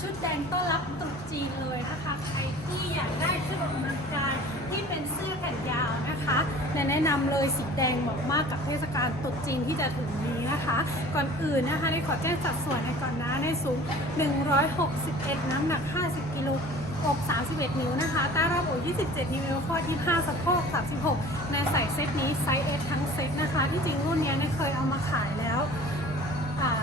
ชุดแดงต้อนรับตรุษจีนเลยนะคะ ใครที่อยากได้เครื่องอกกำลังกายที่เป็นเสื้อแขนยาวนะคะแนะนำเลยสีแดงเหมาะมากกับเทศกาลตรุษจีนที่จะถึงนี้นะคะ ก่อนอื่นนะคะในขอแจ้งสัดส่วนให้ก่อนนะในสูง 161 น้ำหนัก 50 กิโลอก 31 นิ้วนะคะ ใต้รอบอก 27 นิ้ว ข้อ25สะโพก 36 ในใส่เซตนี้ไซส์ S ทั้งเซตนะคะ ที่จริงรุ่นนี้เคยเอามาขายแล้ว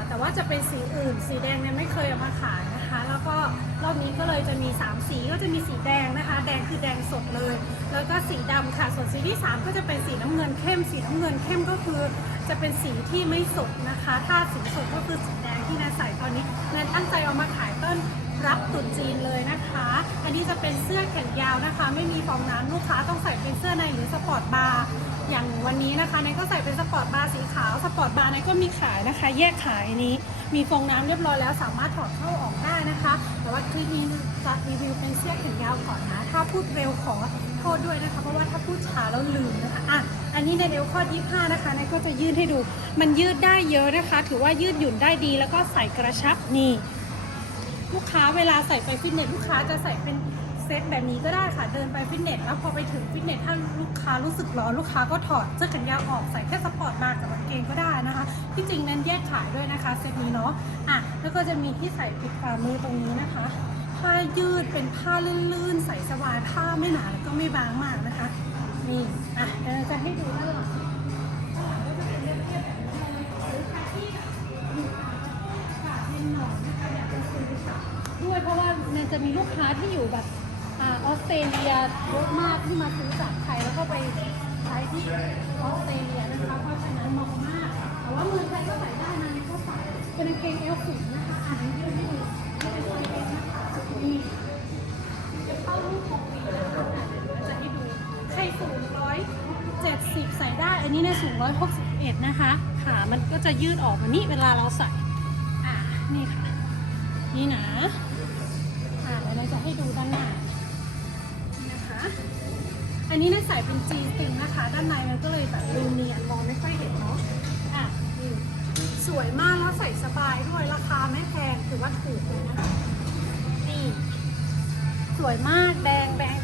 แต่ว่าจะเป็นสีอื่น สีแดงเนี่ยไม่เคยเอามาขาย แล้วก็รอบนี้ก็เลยจะมี 3 สีก็จะมีสีแดงนะคะ แดงคือแดงสดเลย แล้วก็สีดำค่ะ ส่วนสีที่ 3 ก็จะเป็นสีน้ำเงินเข้ม สีน้ำเงินเข้มก็คือ จะเป็นสีที่ไม่สดนะคะ ถ้าสีสดก็คือสีแดงที่นาใส่ตอนนี้นันตั้งใจเอามาขายต้น รับตรุษจีนเลยนะคะ อันนี้จะเป็นเสื้อแขนยาวนะคะ ไม่มีฟองน้ำลูกค้าต้องใส่เป็นเสื้อในหรือสปอร์ตบาร์อย่างวันนี้นะคะนายก็ใส่เป็นสปอร์ตบาร์สีขาวสปอร์ตบาร์นายก็มีขายนะคะ แยกขายนนี้ มีฟองน้ำเรียบร้อยแล้วสามารถถอดเข้าออกได้นะคะ แต่ว่าคลิปนี้จะรีวิวเป็นเสื้อแขนยาวก่อนนะ ถ้าพูดเร็วขอโทษด้วยนะคะ เพราะว่าถ้าพูดช้าแล้วลืมนะคะอะอันนี้ในเอวข้อ25นะคะนายก็จะยืดให้ดู มันยืดได้เยอะนะคะ ถือว่ายืดหยุ่นได้ดีแล้วก็ใส่กระชับนี่ ลูกค้าเวลาใส่ไปฟิตเนสลูกค้าจะใส่เป็นเซตแบบนี้ก็ได้ค่ะ เดินไปฟิตเนสแล้วพอไปถึงฟิตเนสถ้าลูกค้ารู้สึกร้อนลูกค้าก็ถอดเสื้อแขนยาวออกใส่แค่สปอร์ตบาร์กับกางเกงก็ได้นะคะที่จริงนั้นแยกขายด้วยนะคะเซตนี้เนาะอะแล้วก็จะมีที่ใส่ปิดฝ่ามือตรงนี้นะคะผ้ายืดเป็นผ้าลื่นๆ ใส่สบายผ้าไม่หนาแล้วก็ไม่บางมากนะคะนี่ จะมีลูกค้าที่อยู่แบบออสเตรเลียเยอะมากที่มาซื้อจากไทยแล้วก็ไปใช้ที่ออสเตรเลียนะคะเพราะฉะนั้นเหมาะมากแต่ว่าเมืองไทยก็ใส่ได้นะก็ใส่เป็นกางเกงเอวสูงนะคะอ่านยืดให้ดูไม่เป็นไซส์เอนะคะนี่จะเข้ารูปของวีนะคะจะให้ดูใครสูงร้อยเจ็ดสิบใส่ได้ อันนี้ในยสูงร้อยหกสิบเอ็ดนะคะขามันก็จะยืดออกมานี่เวลาเราใส่ อะนี่ค่ะ นี่นะ อันนี้ในใส่เป็นจีติงนะคะ ด้านในมันก็เลยแบบดูเนียนมองไม่ค่อยเห็นเนาะอะสวยมากแล้วใส่สบายด้วยราคาไม่แพงถือว่าถูกเลยนะคะนี่สวยมากแดงแดง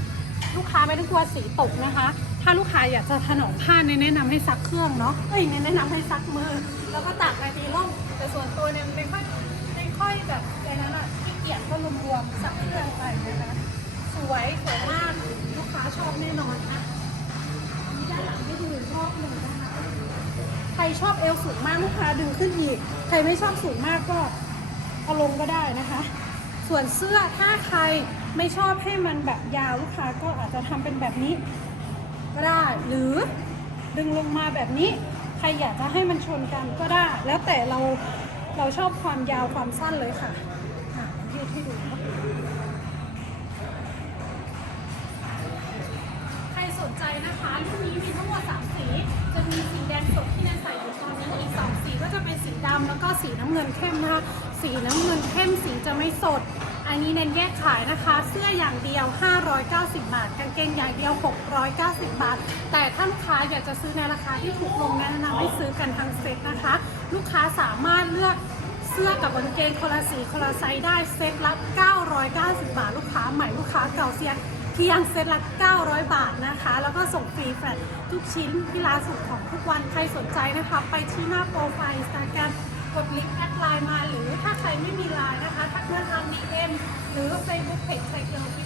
ลูกค้าไม่ต้องกลัวสีตกนะคะ ถ้าลูกค้าอยากจะถนอมผ้าเนี่ยแนะนำให้ซักเครื่องเนาะเอ้ยแนะนำให้ซักมือ แล้วก็ตากในตีร่มแต่ส่วนตัวเนี่ยไม่ค่อยไม่ค่อยแบบในนั้นอะขี้เกียจก็รวมๆซักเครื่องไปนะคะสวยสวยมากลูกค้าชอบแน่นอน ชอบเอวสูงมากลูกค้าดึงขึ้นอีก ใครไม่ชอบสูงมากก็เอาลงก็ได้นะคะ ส่วนเสื้อถ้าใครไม่ชอบให้มันแบบยาวลูกค้าก็อาจจะทำเป็นแบบนี้ก็ได้ หรือดึงลงมาแบบนี้ ใครอยากจะให้มันชนกันก็ได้ แล้วแต่เราเราชอบความยาวความสั้นเลยค่ะอะยืดให้ดูใครสนใจนะคะรุ่นนี้มีำแล้วก็สีน้ำเงินเข้มนะคะ สีน้ำเงินเข้มสีจะไม่สด อันนี้เน้นแยกขายนะคะ เสื้ออย่างเดียว 590 บาท กางเกงอย่างเดียว 690 บาท แต่ถ้าลูกค้าอยากจะซื้อในราคาที่ถูกลงแนะนำให้ซื้อกันทั้งเซ็ตนะคะ ลูกค้าสามารถเลือกเสื้อกับกางเกงคนละสีคนละไซส์ได้เซ็ตละ990บาทลูกค้า ใหม่ลูกค้าเก่าเสียเพียงเซ็ตละ900 บาทนะคะ แล้วก็ส่งฟรีแฟลตทุกชิ้นที่ล่าสุดของทุกวันใครสนใจนะคะ ไปที่หน้าโปรไฟล์อินสตาแกรมกดลิงก์แอดไลน์มา หรือถ้าใครไม่มีไลน์นะคะทักมาทาง DM หรือ Facebook Page ไซเคิล